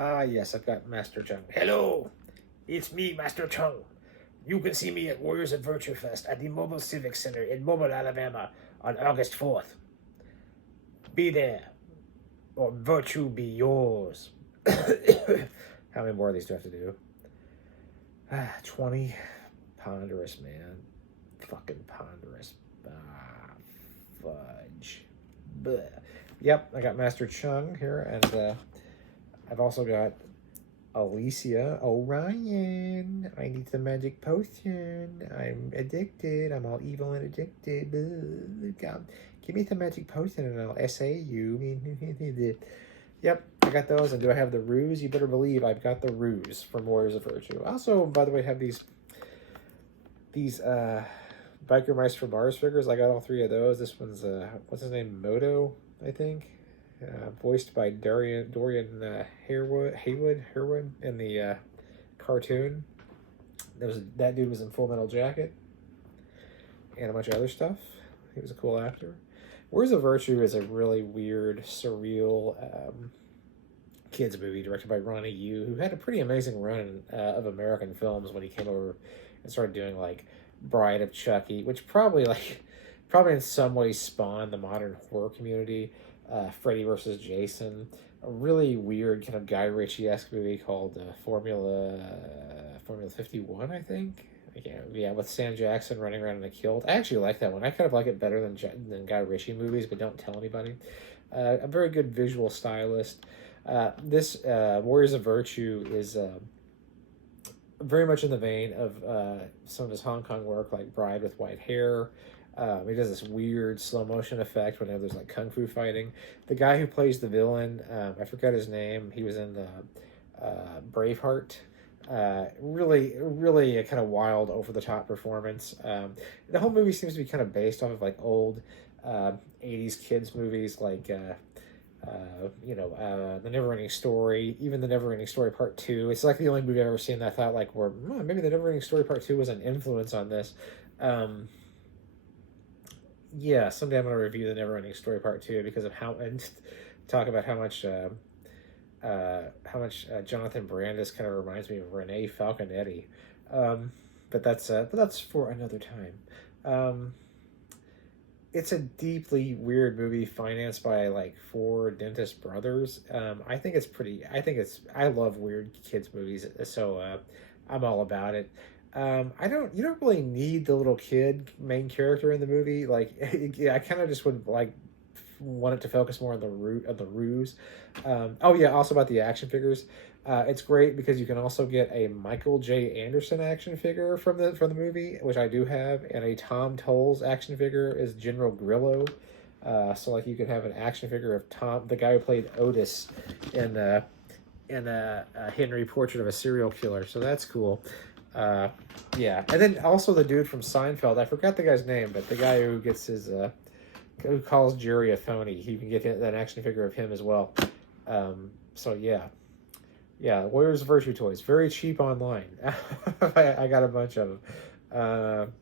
Ah, yes, I've got Master Chung. Hello, it's me, Master Chung. You can see me at Warriors of Virtue Fest at the Mobile Civic Center in Mobile, Alabama on August 4th. Be there, or virtue be yours. How many more of these do I have to do? 20. Ponderous, man. Fucking ponderous. Fudge. Bleh. Yep, I got Master Chung here, and I've also got Alicia Orion. I need the magic potion. I'm addicted. I'm all evil and addicted. God, give me the magic potion and I'll essay you. Yep, I got those. And do I have the ruse? You better believe I've got the ruse from Warriors of Virtue. I also, by the way, have these Biker Mice for Mars figures. I got all three of those. This one's what's his name? Moto, I think. Voiced by Dorian Haywood in the cartoon. That dude was in Full Metal Jacket and a bunch of other stuff. He was a cool actor. Warriors of Virtue is a really weird, surreal kids movie directed by Ronnie Yu, who had a pretty amazing run of American films when he came over and started doing like Bride of Chucky, which probably in some ways spawned the modern horror community. Freddy versus Jason, a really weird kind of Guy Ritchie-esque movie called Formula 51, I think. Yeah, with Sam Jackson running around in a kilt. I actually like that one. I kind of like it better than Guy Ritchie movies, but don't tell anybody. A very good visual stylist. This Warriors of Virtue is very much in the vein of some of his Hong Kong work, like Bride with White Hair. He does this weird slow motion effect whenever there's like kung fu fighting. The guy who plays the villain, I forgot his name. He was in the Braveheart. Really a kind of wild, over the top performance. The whole movie seems to be kind of based off of like old 80s kids movies, like The Neverending Story, even The Neverending Story Part 2. It's like the only movie I've ever seen that I thought like, maybe The Neverending Story Part 2 was an influence on this. Yeah, someday I'm going to review The Neverending Story Part 2 because of and talk about how much Jonathan Brandis kind of reminds me of Renee Falconetti. But that's for another time. It's a deeply weird movie financed by like four dentist brothers. I love weird kids movies, so I'm all about it. You don't really need the little kid main character in the movie. Like, I kind of just would like want it to focus more on the ruse. Oh yeah, also about the action figures. It's great because you can also get a Michael J. Anderson action figure from the movie, which I do have, and a Tom Tolles action figure is General Grillo. So like you can have an action figure of Tom, the guy who played Otis in Henry Portrait of a Serial Killer. So that's cool. Yeah, and then also the dude from Seinfeld. I forgot the guy's name, but the guy who gets his who calls Jerry a phony. He can get that action figure of him as well. So yeah, Warriors of Virtue toys, very cheap online. I got a bunch of them,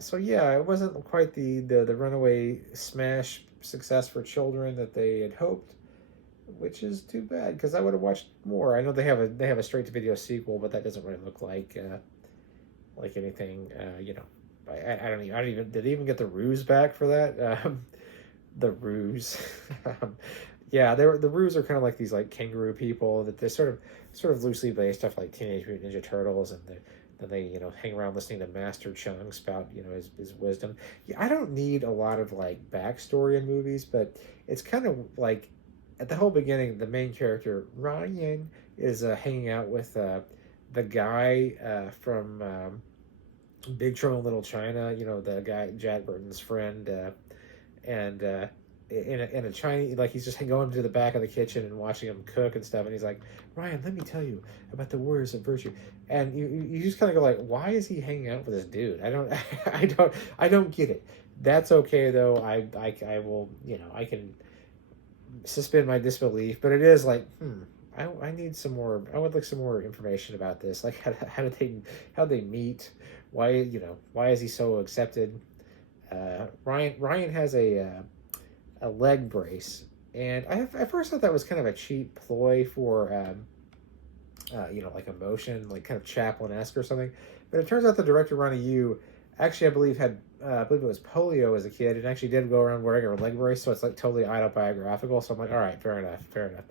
so yeah, it wasn't quite the runaway smash success for children that they had hoped, which is too bad because I would have watched more. I know they have a straight to video sequel, but that doesn't really look like anything. I don't even did they even get the ruse back for that? The ruse. Yeah, the ruse are kind of like these like kangaroo people that they're sort of loosely based off like Teenage Mutant Ninja Turtles, and then they hang around listening to Master Chung spout his wisdom. Yeah, I don't need a lot of like backstory in movies, but it's kind of like at the whole beginning, the main character Ryan is hanging out with the guy from Big Trouble in Little China. The guy Jack Burton's friend, and in a Chinese, like he's just going to the back of the kitchen and watching him cook and stuff, and he's like, Ryan, let me tell you about the Warriors of Virtue, and you just kind of go like, why is he hanging out with this dude? I don't I don't get it. That's okay though. I will I can suspend my disbelief, but it is like, I need some more. I would like some more information about this. Like, how they meet? Why is he so accepted? Ryan has a leg brace, And at first thought that was kind of a cheap ploy for, like emotion, like kind of Chaplin-esque or something. But it turns out the director, Ronnie Yu, actually, I believe it was polio as a kid, and actually did go around wearing a leg brace, so it's like totally autobiographical. So I'm like, all right, fair enough, fair enough.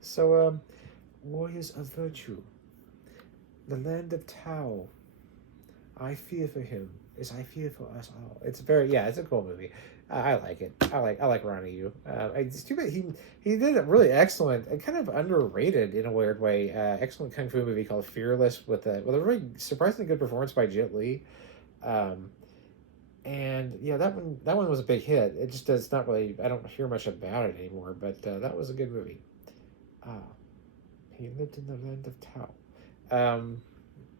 So, Warriors of Virtue, the land of Tao. I fear for him as I fear for us all. It's a cool movie. I like it. I like Ronnie Yu. It's too bad he did a really excellent and kind of underrated in a weird way. Excellent kung fu movie called Fearless with a really surprisingly good performance by Jet Li. And yeah, that one was a big hit. It just does not really. I don't hear much about it anymore. But that was a good movie. He lived in the land of Tao.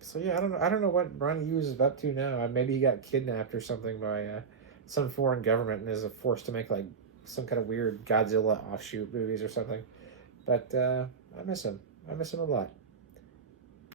So yeah, I don't know what Ronnie Yu is up to now. Maybe he got kidnapped or something by some foreign government and is forced to make like some kind of weird Godzilla offshoot movies or something. But I miss him. I miss him a lot.